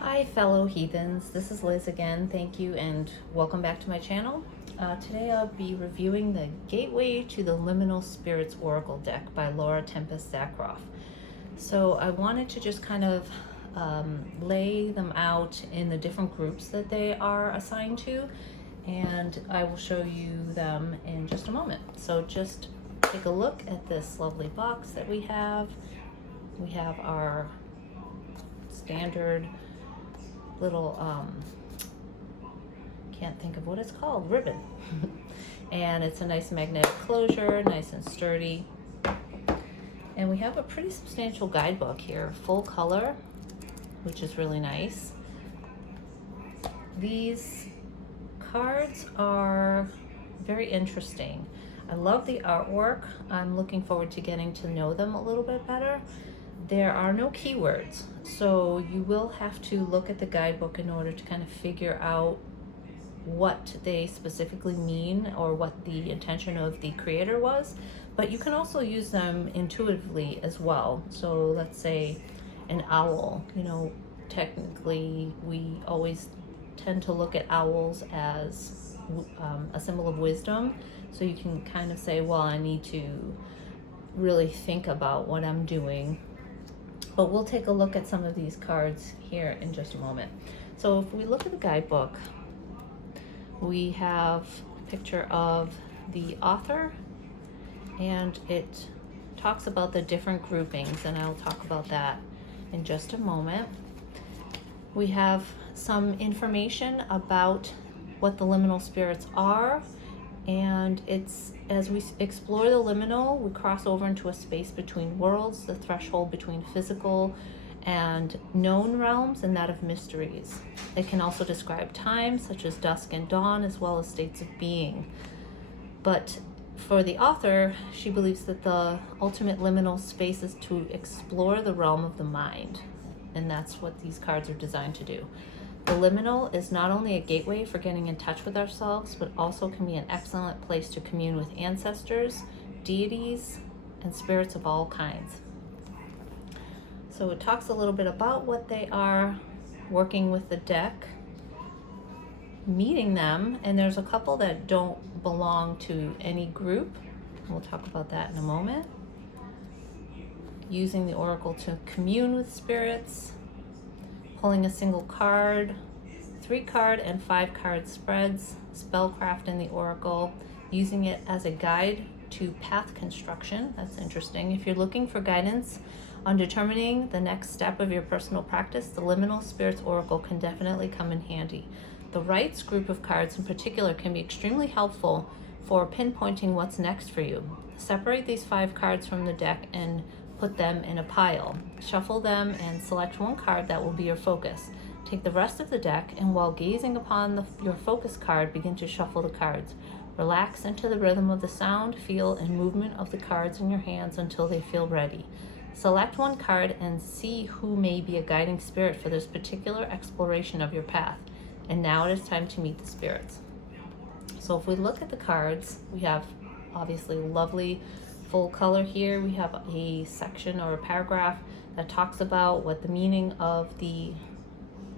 Hi fellow heathens, this is Liz again. Thank you and welcome back to my channel. Today I'll be reviewing the Gateway to the Liminal Spirits Oracle deck by Laura Tempest Zakroff. So I wanted to just kind of lay them out in the different groups that they are assigned to, and I will show you them in just a moment. So just take a look at this lovely box that we have. We have our standard little can't think of what it's called, ribbon. And it's a nice magnetic closure, nice and sturdy. And we have a pretty substantial guidebook here, full color, which is really nice. These cards are very interesting. I love the artwork. I'm looking forward to getting to know them a little bit better. There are no keywords, so you will have to look at the guidebook in order to kind of figure out what they specifically mean or what the intention of the creator was, but you can also use them intuitively as well. So let's say an owl, technically we always tend to look at owls as a symbol of wisdom, so you can kind of say, well, I need to really think about what I'm doing. But we'll take a look at some of these cards here in just a moment. So if we look at the guidebook, we have a picture of the author, and it talks about the different groupings, and I'll talk about that in just a moment. We have some information about what the liminal spirits are, and it's as we explore the liminal, we cross over into a space between worlds, the threshold between physical and known realms, and that of mysteries. It can also describe time, such as dusk and dawn, as well as states of being. But for the author, she believes that the ultimate liminal space is to explore the realm of the mind, and that's what these cards are designed to do. The liminal is not only a gateway for getting in touch with ourselves, but also can be an excellent place to commune with ancestors, deities, and spirits of all kinds. So it talks a little bit about what they are, working with the deck, meeting them, and there's a couple that don't belong to any group. We'll talk about that in a moment. Using the oracle to commune with spirits, pulling a single card, 3-card and 5-card spreads, spellcraft in the oracle, using it as a guide to path construction. That's interesting. If you're looking for guidance on determining the next step of your personal practice, the Liminal Spirits Oracle can definitely come in handy. The Rights group of cards in particular can be extremely helpful for pinpointing what's next for you. Separate these 5 cards from the deck and put them in a pile. Shuffle them and select one card that will be your focus. Take the rest of the deck, and while gazing upon your focus card, begin to shuffle the cards. Relax into the rhythm of the sound, feel, and movement of the cards in your hands until they feel ready. Select one card and see who may be a guiding spirit for this particular exploration of your path. And now it is time to meet the spirits. So if we look at the cards, we have obviously lovely full color here. We have a section or a paragraph that talks about what the meaning of the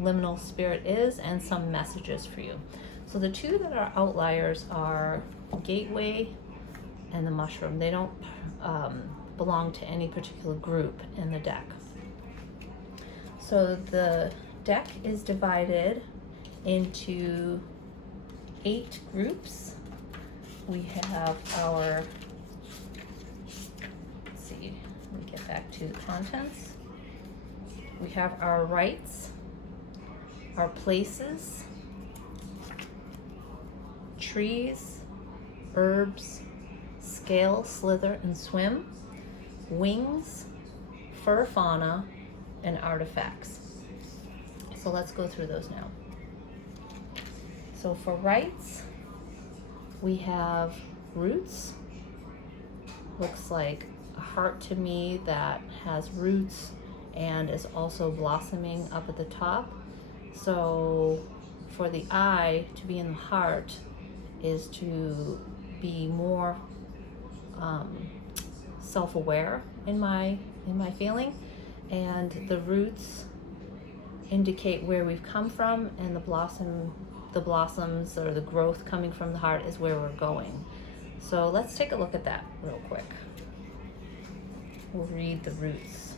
liminal spirit is and some messages for you. So the 2 that are outliers are Gateway and the Mushroom. They don't belong to any particular group in the deck. So the deck is divided into 8 groups. We have our, let me get back to the contents. We have our rights, our places, trees, herbs, scale, slither, and swim, wings, fur fauna, and artifacts. So let's go through those now. So for rights, we have roots. Looks like a heart to me that has roots and is also blossoming up at the top. So for the eye to be in the heart is to be more self-aware in my feeling, and the roots indicate where we've come from, and the blossoms or the growth coming from the heart is where we're going. So let's take a look at that real quick. We'll read the roots.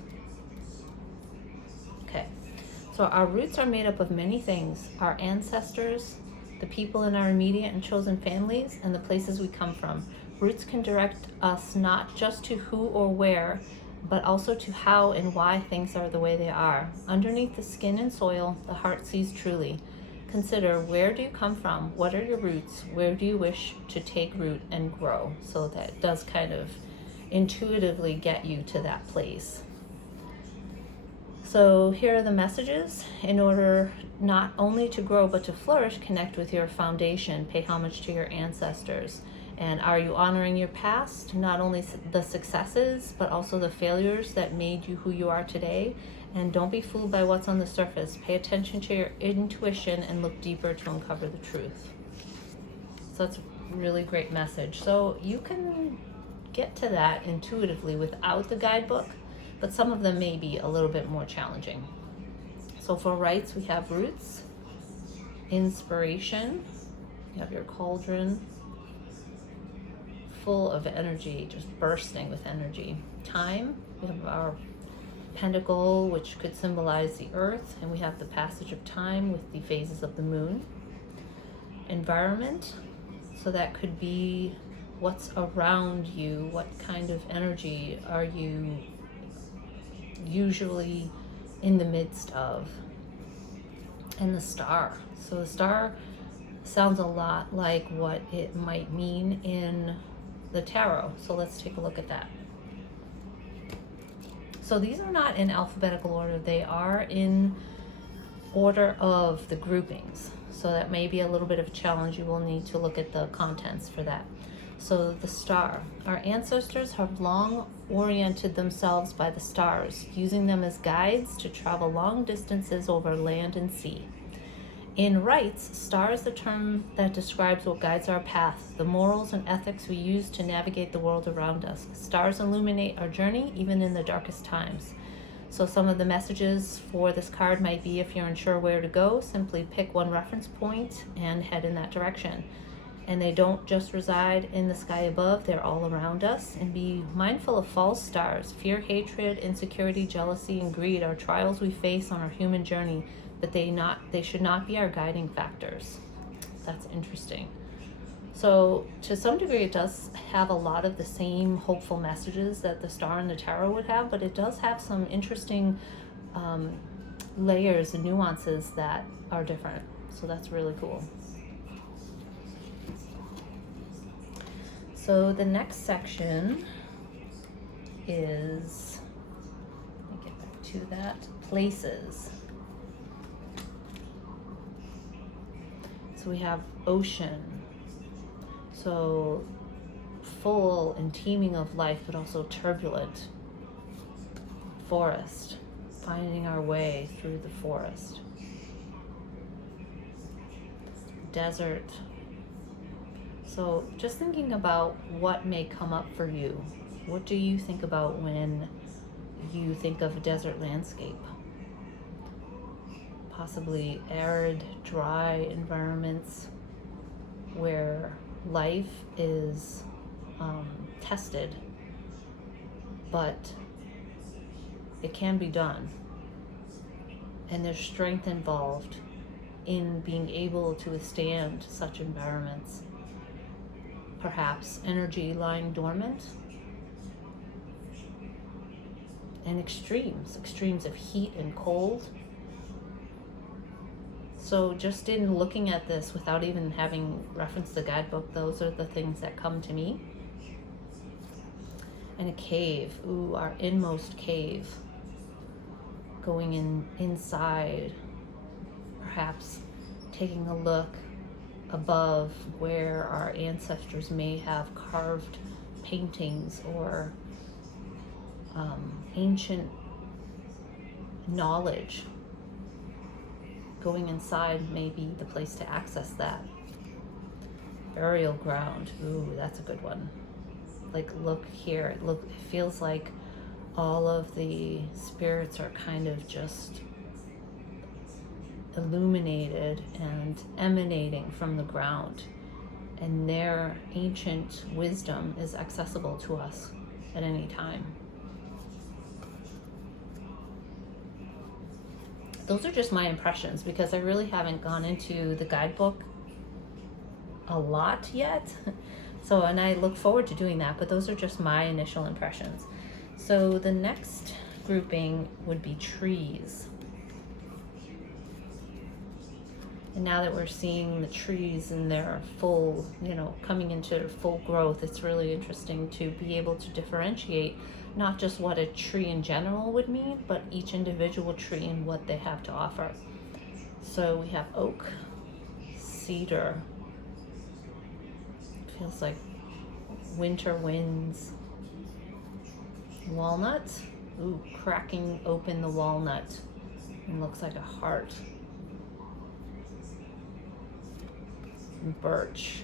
Okay, so our roots are made up of many things: our ancestors, the people in our immediate and chosen families, and the places we come from. Roots can direct us not just to who or where, but also to how and why things are the way they are. Underneath the skin and soil, the heart sees truly. Consider, where do you come from? What are your roots? Where do you wish to take root and grow? So that does kind of intuitively get you to that place. So here are the messages. In order not only to grow but to flourish, connect with your foundation. Pay homage to your ancestors. And are you honoring your past? Not only the successes, but also the failures that made you who you are today. And don't be fooled by what's on the surface. Pay attention to your intuition and look deeper to uncover the truth. So that's a really great message. So you can get to that intuitively without the guidebook, but some of them may be a little bit more challenging. So for rights, we have roots, inspiration, you have your cauldron, full of energy, just bursting with energy. Time, we have our pentacle, which could symbolize the earth, and we have the passage of time with the phases of the moon. Environment, so that could be what's around you, what kind of energy are you usually in the midst of. And the star, so the star sounds a lot like what it might mean in the tarot. So let's take a look at that. So these are not in alphabetical order, they are in order of the groupings. So that may be a little bit of a challenge. You will need to look at the contents for that. So the star, our ancestors have long oriented themselves by the stars, using them as guides to travel long distances over land and sea. In rights, star is the term that describes what guides our path, the morals and ethics we use to navigate the world around us. Stars illuminate our journey, even in the darkest times. So some of the messages for this card might be, if you're unsure where to go, simply pick one reference point and head in that direction. And they don't just reside in the sky above, they're all around us. And be mindful of false stars. Fear, hatred, insecurity, jealousy, and greed are trials we face on our human journey, but they should not be our guiding factors. That's interesting. So to some degree, it does have a lot of the same hopeful messages that the star and the tarot would have, but it does have some interesting layers and nuances that are different. So that's really cool. So the next section is, let me get back to that, places. So we have ocean, so full and teeming of life, but also turbulent. Forest, finding our way through the forest. Desert. So just thinking about what may come up for you. What do you think about when you think of a desert landscape? Possibly arid, dry environments where life is tested, but it can be done. And there's strength involved in being able to withstand such environments. Perhaps energy lying dormant, and extremes of heat and cold. So just in looking at this without even having referenced the guidebook, those are the things that come to me. And a cave, ooh, our inmost cave. Going inside, perhaps taking a look above where our ancestors may have carved paintings or ancient knowledge. Going inside may be the place to access that. Burial ground, ooh, that's a good one. Like, look here, it feels like all of the spirits are kind of just illuminated and emanating from the ground, and their ancient wisdom is accessible to us at any time. Those are just my impressions because I really haven't gone into the guidebook a lot yet. So, and I look forward to doing that, but those are just my initial impressions. So the next grouping would be trees. And now that we're seeing the trees in their full, coming into full growth, it's really interesting to be able to differentiate not just what a tree in general would mean, but each individual tree and what they have to offer. So we have oak, cedar, feels like winter winds, walnut, cracking open the walnut, and looks like a heart. Birch.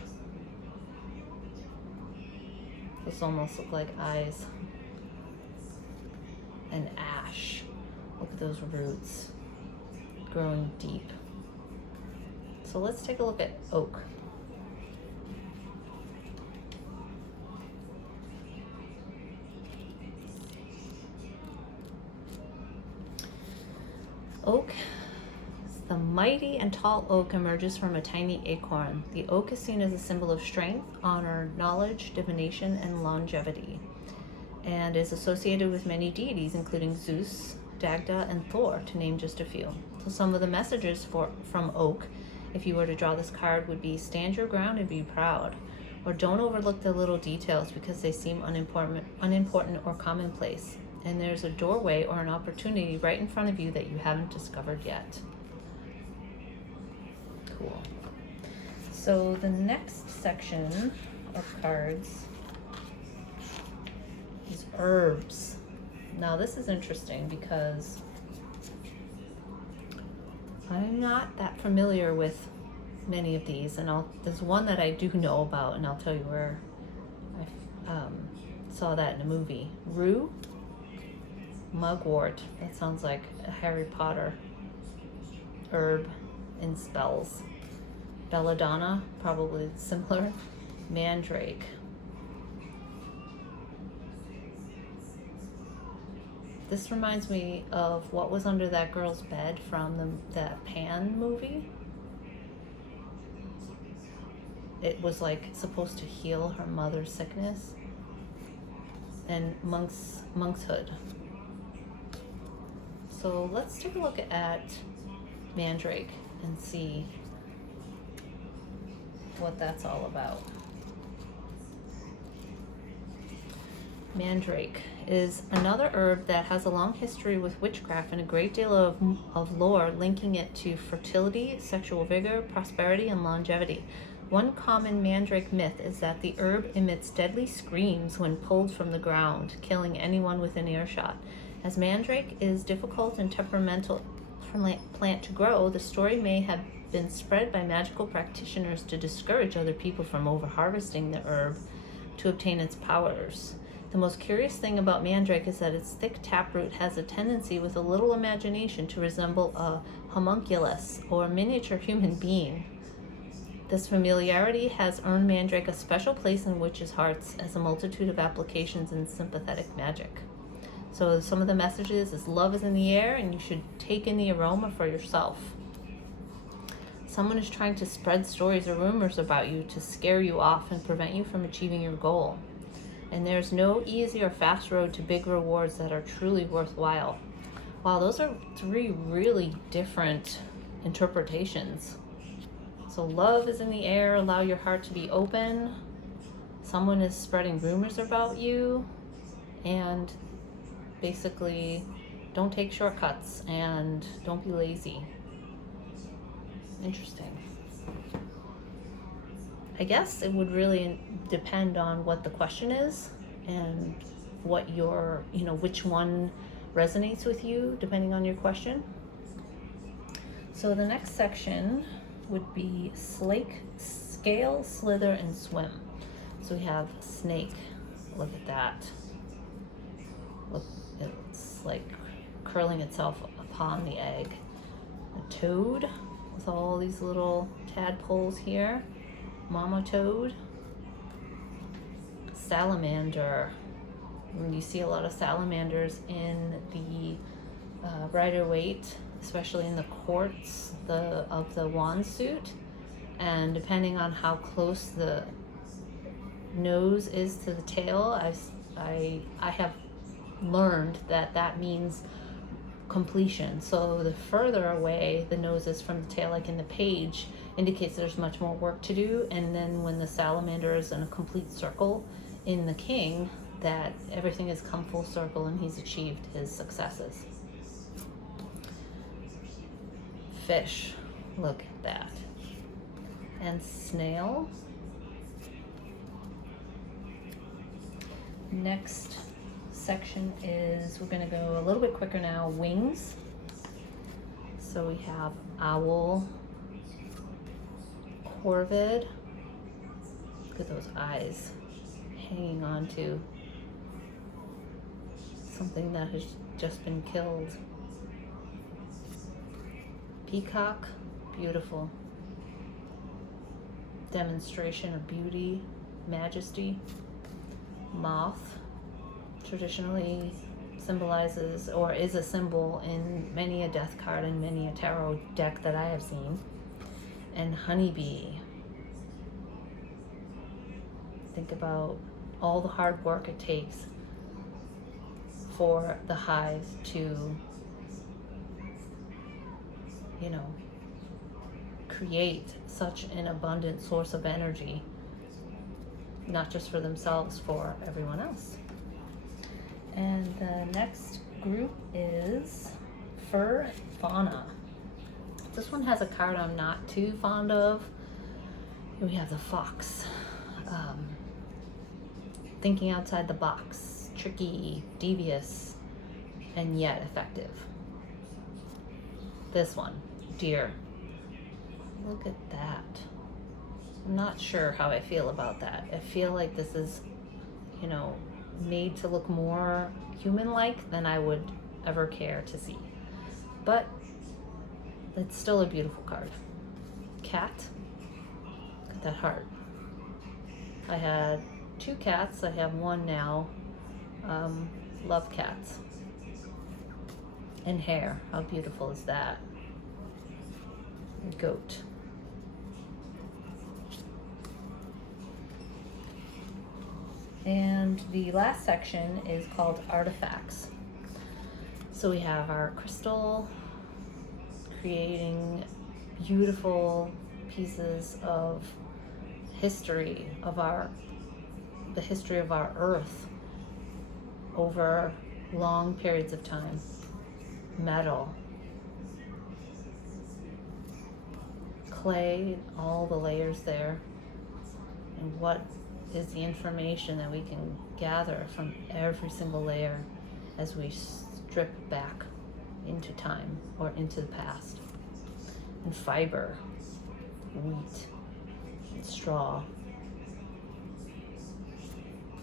This almost look like eyes. And ash. Look at those roots growing deep. So let's take a look at oak. Oak. The mighty and tall oak emerges from a tiny acorn. The oak is seen as a symbol of strength, honor, knowledge, divination, and longevity, and is associated with many deities, including Zeus, Dagda, and Thor, to name just a few. So some of the messages from oak, if you were to draw this card, would be stand your ground and be proud, or don't overlook the little details because they seem unimportant or commonplace, and there's a doorway or an opportunity right in front of you that you haven't discovered yet. Cool. So the next section of cards is herbs. Now this is interesting because I'm not that familiar with many of these, and there's one that I do know about, and I'll tell you where I saw that in a movie. Rue Mugwort. That sounds like a Harry Potter herb in spells. Belladonna, probably similar. Mandrake. This reminds me of what was under that girl's bed from that Pan movie. It was like supposed to heal her mother's sickness. And monkshood. So let's take a look at Mandrake and see what that's all about. Mandrake is another herb that has a long history with witchcraft and a great deal of lore linking it to fertility, sexual vigor, prosperity, and longevity. One common mandrake myth is that the herb emits deadly screams when pulled from the ground, killing anyone within earshot. As mandrake is difficult and temperamental plant to grow, the story may have been spread by magical practitioners to discourage other people from over-harvesting the herb to obtain its powers. The most curious thing about mandrake is that its thick taproot has a tendency with a little imagination to resemble a homunculus or a miniature human being. This familiarity has earned mandrake a special place in witches' hearts as a multitude of applications in sympathetic magic. So some of the messages is love is in the air and you should take in the aroma for yourself. Someone is trying to spread stories or rumors about you to scare you off and prevent you from achieving your goal. And there's no easy or fast road to big rewards that are truly worthwhile. Wow, those are three really different interpretations. So love is in the air, allow your heart to be open. Someone is spreading rumors about you, and basically don't take shortcuts and don't be lazy. Interesting. I guess it would really depend on what the question is and what your, which one resonates with you depending on your question. So the next section would be scale, slither, and swim. So we have snake. Look at that. Look, it's like curling itself upon the egg. toad with all these little tadpoles here. Mama toad. Salamander. And you see a lot of salamanders in the Rider-Waite, especially in the quartz of the wand suit. And depending on how close the nose is to the tail, I have learned that means completion. So the further away the nose is from the tail, like in the page, indicates there's much more work to do. And then when the salamander is in a complete circle in the king, that everything has come full circle and he's achieved his successes. Fish, look at that. And snail. Next section is, we're going to go a little bit quicker now, wings. So we have owl, corvid. Look at those eyes hanging on to something that has just been killed. Peacock, beautiful. Demonstration of beauty, majesty. Moth, traditionally symbolizes or is a symbol in many a death card and many a tarot deck that I have seen. And honeybee. Think about all the hard work it takes for the hive to, create such an abundant source of energy, not just for themselves, for everyone else. And the next group is fur fauna. This one has a card I'm not too fond of. We have the fox. Thinking outside the box, tricky, devious, and yet effective. This one, deer. Look at that. I'm not sure how I feel about that. I feel like this is, made to look more human-like than I would ever care to see. But it's still a beautiful card. Cat. Look at that heart. I had 2 cats. I have 1 now. Love cats. And hair. How beautiful is that? Goat. And the last section is called artifacts. So we have our crystal, creating beautiful pieces of history of the history of our earth over long periods of time. Metal, clay, all the layers there, and what is the information that we can gather from every single layer as we strip back into time or into the past. And fiber, wheat, and straw,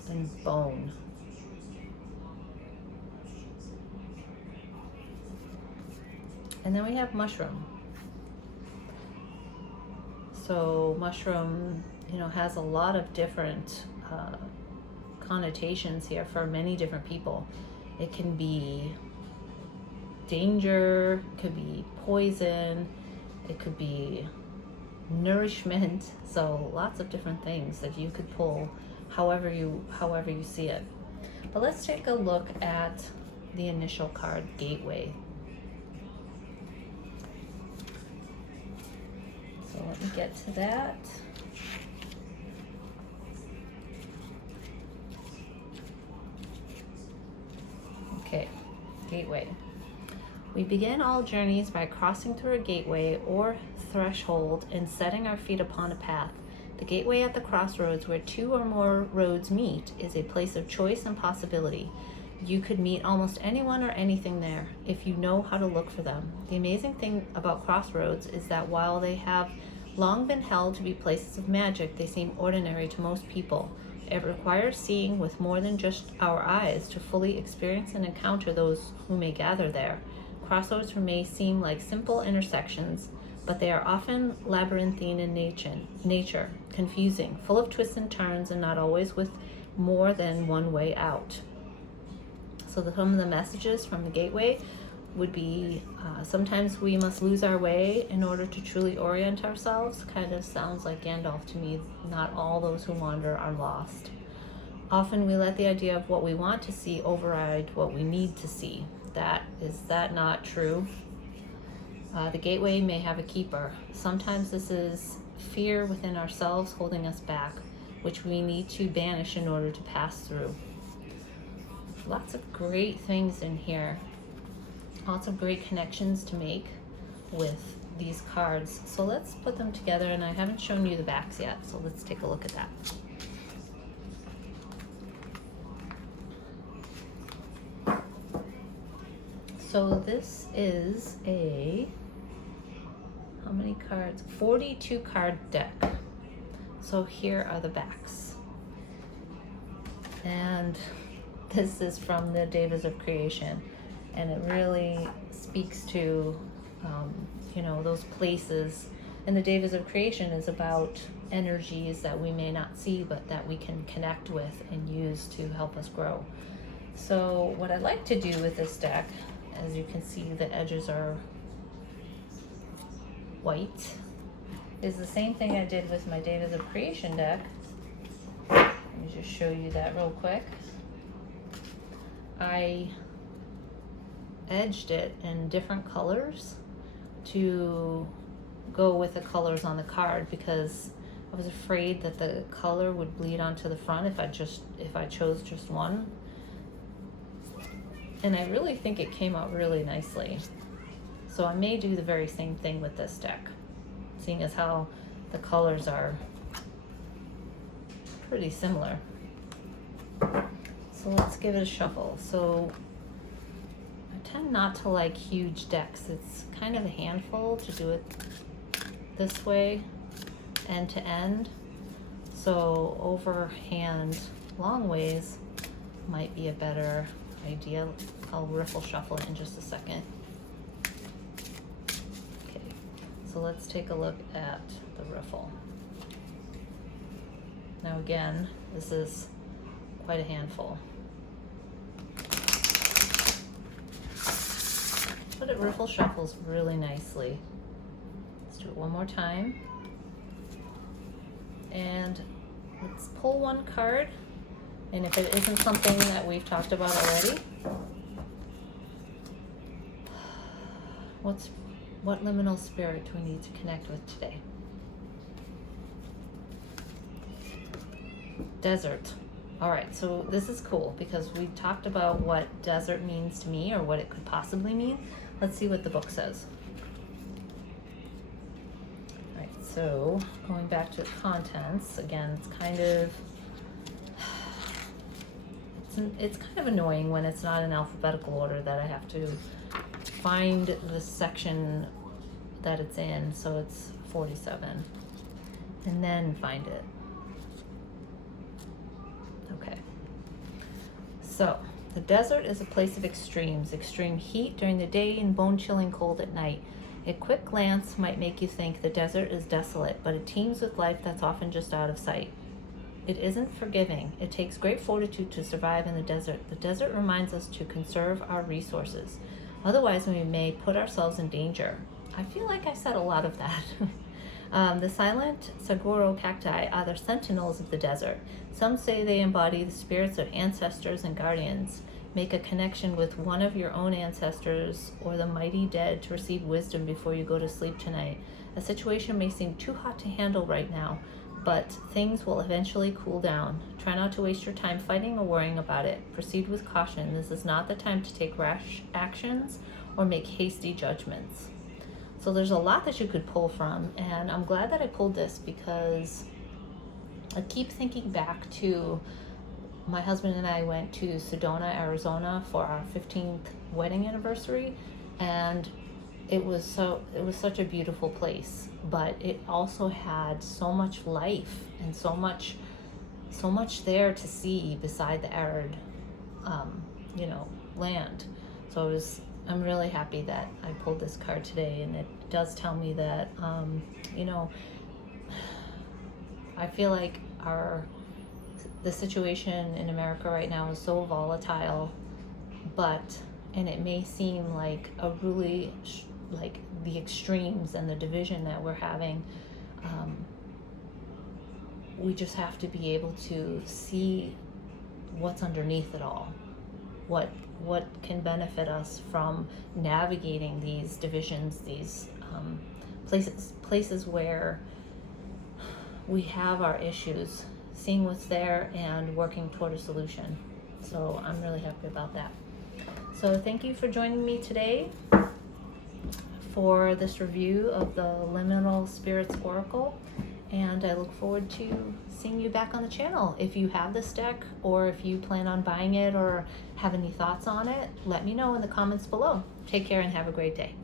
and bone. And then we have mushroom. So mushroom, has a lot of different connotations here for many different people. It can be danger, it could be poison, it could be nourishment. So lots of different things that you could pull however you see it. But let's take a look at the initial card, Gateway. So let me get to that. Okay, gateway. We begin all journeys by crossing through a gateway or threshold and setting our feet upon a path. The gateway at the crossroads, where 2 or more roads meet, is a place of choice and possibility. You could meet almost anyone or anything there if you know how to look for them. The amazing thing about crossroads is that while they have long been held to be places of magic, they seem ordinary to most people. It requires seeing with more than just our eyes to fully experience and encounter those who may gather there. Crossroads may seem like simple intersections, but they are often labyrinthine in nature, confusing, full of twists and turns, and not always with more than one way out. So some of the messages from the gateway would be, sometimes we must lose our way in order to truly orient ourselves. Kind of sounds like Gandalf to me. Not all those who wander are lost. Often we let the idea of what we want to see override what we need to see. Is that not true? The gateway may have a keeper. Sometimes this is fear within ourselves holding us back, which we need to banish in order to pass through. Lots of great things in here. Lots of great connections to make with these cards. So let's put them together, and I haven't shown you the backs yet, so let's take a look at that. So this is a, how many cards? 42 card deck. So here are the backs. And this is from the Devas of Creation. And it really speaks to, those places. And the Devas of Creation is about energies that we may not see, but that we can connect with and use to help us grow. So what I like to do with this deck, as you can see, the edges are white, is the same thing I did with my Devas of Creation deck. Let me just show you that real quick. I edged it in different colors to go with the colors on the card, because I was afraid that the color would bleed onto the front if I chose just one. And I really think it came out really nicely. So I may do the very same thing with this deck, seeing as how the colors are pretty similar. So let's give it a shuffle. So I tend not to like huge decks. It's kind of a handful to do it this way, end to end. So overhand long ways might be a better idea. I'll riffle shuffle it in just a second. Okay, so let's take a look at the riffle. Now again, this is quite a handful. But it riffle shuffles really nicely. Let's do it one more time. And let's pull one card. And if it isn't something that we've talked about already, what liminal spirit do we need to connect with today? Desert. All right, so this is cool because we talked about what desert means to me, or what it could possibly mean. Let's see what the book says. All right, so going back to the contents, again, it's kind of annoying when it's not in alphabetical order that I have to find the section that it's in. So it's 47 and then find it. Okay. So the desert is a place of extremes, extreme heat during the day and bone-chilling cold at night. A quick glance might make you think the desert is desolate, but it teems with life that's often just out of sight. It isn't forgiving. It takes great fortitude to survive in the desert. The desert reminds us to conserve our resources. Otherwise, we may put ourselves in danger. I feel like I said a lot of that. The silent saguaro cacti are the sentinels of the desert. Some say they embody the spirits of ancestors and guardians. Make a connection with one of your own ancestors or the mighty dead to receive wisdom before you go to sleep tonight. A situation may seem too hot to handle right now, but things will eventually cool down. Try not to waste your time fighting or worrying about it. Proceed with caution. This is not the time to take rash actions or make hasty judgments. So there's a lot that you could pull from, and I'm glad that I pulled this because I keep thinking back to my husband and I went to Sedona, Arizona for our 15th wedding anniversary, and it was such a beautiful place, but it also had so much life and so much there to see beside the arid land. So I'm really happy that I pulled this card today, and it does tell me that, you know, I feel like the situation in America right now is so volatile, and it may seem like a really, like the extremes and the division that we're having. We just have to be able to see what's underneath it all. What can benefit us from navigating these divisions, these places where we have our issues, seeing what's there and working toward a solution. So I'm really happy about that. So thank you for joining me today for this review of the Liminal Spirits Oracle, and I look forward to seeing you back on the channel. If you have this deck, or if you plan on buying it or have any thoughts on it, let me know in the comments below. Take care and have a great day.